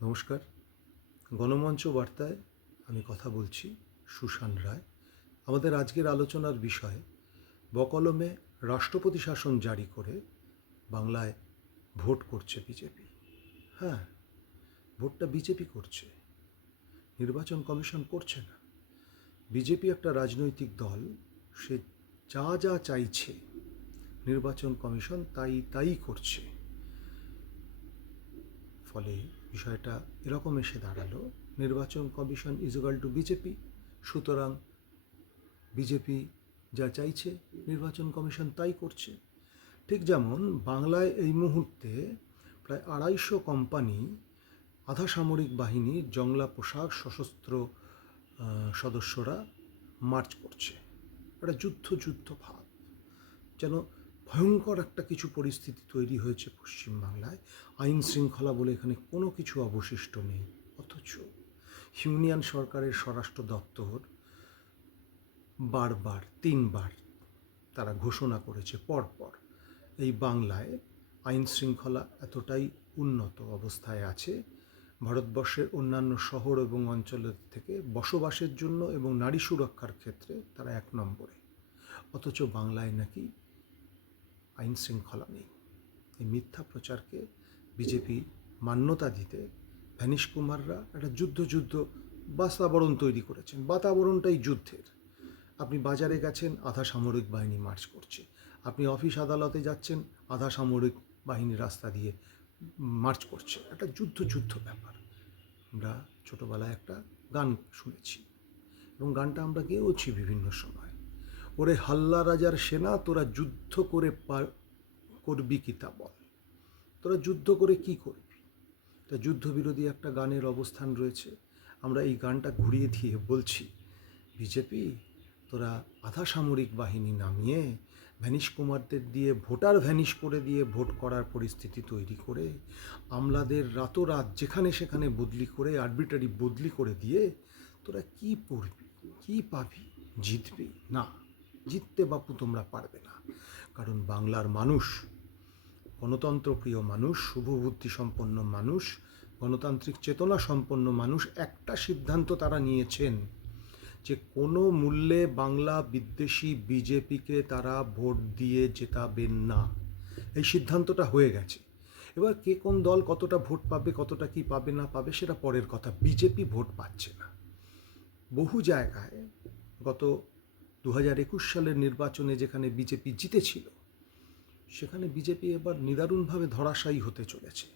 নমস্কার। গণমঞ্চ বার্তায় আমি কথা বলছি, সুশান রায়। আমাদের আজকের আলোচনার বিষয়, বকলমে রাষ্ট্রপতি শাসন জারি করে বাংলায় ভোট করছে বিজেপি। হ্যাঁ, ভোটটা বিজেপি করছে, নির্বাচন কমিশন করছে না। বিজেপি একটা রাজনৈতিক দল, সে যা যা চাইছে নির্বাচন কমিশন তাই করছে। ফলে বিষয়টা এরকম এসে দাঁড়ালো, নির্বাচন commission is equal to BJP. সুতরাং বিজেপি যা চাইছে নির্বাচন কমিশন তাই করছে। ঠিক যেমন বাংলায় এই মুহূর্তে প্রায় 250 কোম্পানি আধা সামরিক বাহিনীর জংলা পোশাক সশস্ত্র সদস্যরা মার্চ করছে। একটা যুদ্ধ ভাব, যেন ভয়ঙ্কর একটা কিছু পরিস্থিতি তৈরি হয়েছে পশ্চিমবাংলায়। আইন শৃঙ্খলা বলে এখানে কোনো কিছু অবশিষ্ট নেই। অথচ ইউনিয়ন সরকারের স্বরাষ্ট্র দপ্তর বারবার 3বার তারা ঘোষণা করেছে পরপর, এই বাংলায় আইন শৃঙ্খলা এতটাই উন্নত অবস্থায় আছে, ভারতবর্ষের অন্যান্য শহর এবং অঞ্চলের থেকে বসবাসের জন্য এবং নারী সুরক্ষার ক্ষেত্রে তারা 1 নম্বরে। অথচ বাংলায় নাকি আইন শৃঙ্খলা নেই। এই মিথ্যা প্রচারকে বিজেপি মান্যতা দিতে ভ্যানিশ কুমাররা একটা যুদ্ধ বাতাবরণ তৈরি করেছেন। বাতাবরণটাই যুদ্ধের। আপনি বাজারে গেছেন, আধা সামরিক বাহিনী মার্চ করছে। আপনি অফিস আদালতে যাচ্ছেন, আধা সামরিক বাহিনী রাস্তা দিয়ে মার্চ করছে। একটা যুদ্ধ ব্যাপার। আমরা ছোটোবেলায় একটা গান শুনেছি এবং গানটা আমরা গেয়েওছি বিভিন্ন সময়। ওরে হাল্লা রাজার সেনা, তোরা যুদ্ধ করে করবি কি তা বল। তোরা যুদ্ধ করে কি করবি? তা যুদ্ধবিরোধী একটা গানের অবস্থান রয়েছে। আমরা এই গানটা ঘুরিয়ে দিয়ে বলছি, বিজেপি তোরা আধা সামরিক বাহিনী নামিয়ে ভ্যানিশ কুমারদের দিয়ে ভোটার ভ্যানিশ করে দিয়ে ভোট করার পরিস্থিতি তৈরি করে, আমলাদের রাতোরাত যেখানে সেখানে বদলি করে, আরবিটারি বদলি করে দিয়ে তোরা কি পড়বি, কি পাবি? জিতবি না। জিততে বাপু তোমরা পারবে না। কারণ বাংলার মানুষ গণতন্ত্রপ্রিয় মানুষ, শুভবুদ্ধি সম্পন্ন মানুষ, গণতান্ত্রিক চেতনা সম্পন্ন মানুষ। একটা সিদ্ধান্ত তারা নিয়েছেন যে কোনো মূল্যে বাংলা বিদ্বেষী বিজেপিকে তারা ভোট দিয়ে জেতাবেন না। এই সিদ্ধান্তটা হয়ে গেছে। এবার কে কোন দল কতটা ভোট পাবে, কতটা কি পাবে না পাবে সেটা পরের কথা। বিজেপি ভোট পাচ্ছে না। বহু জায়গায় গত 2021 সালের নির্বাচনে যেখানে বিজেপি জিতেছিল, সেখানে বিজেপি এবার নিদারুণভাবে ধরাশায়ী হতে চলেছে।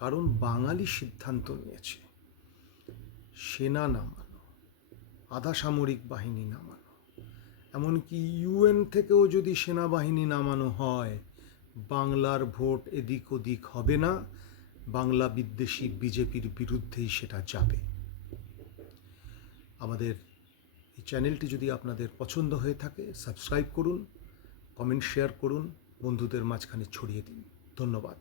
কারণ বাঙালি সিদ্ধান্ত নিয়েছে সেনা নামানো, আধা সামরিক বাহিনী নামানো, এমনকি ইউএন থেকেও যদি সেনাবাহিনী নামানো হয়, বাংলার ভোট এদিক ওদিক হবে না। বাংলা বিদ্বেষী বিজেপির বিরুদ্ধেই সেটা যাবে। আমাদের এই চ্যানেলটি যদি আপনাদের পছন্দ হয়ে থাকে, সাবস্ক্রাইব করুন, কমেন্ট শেয়ার করুন, বন্ধুদের মাঝখানে ছড়িয়ে দিন। ধন্যবাদ।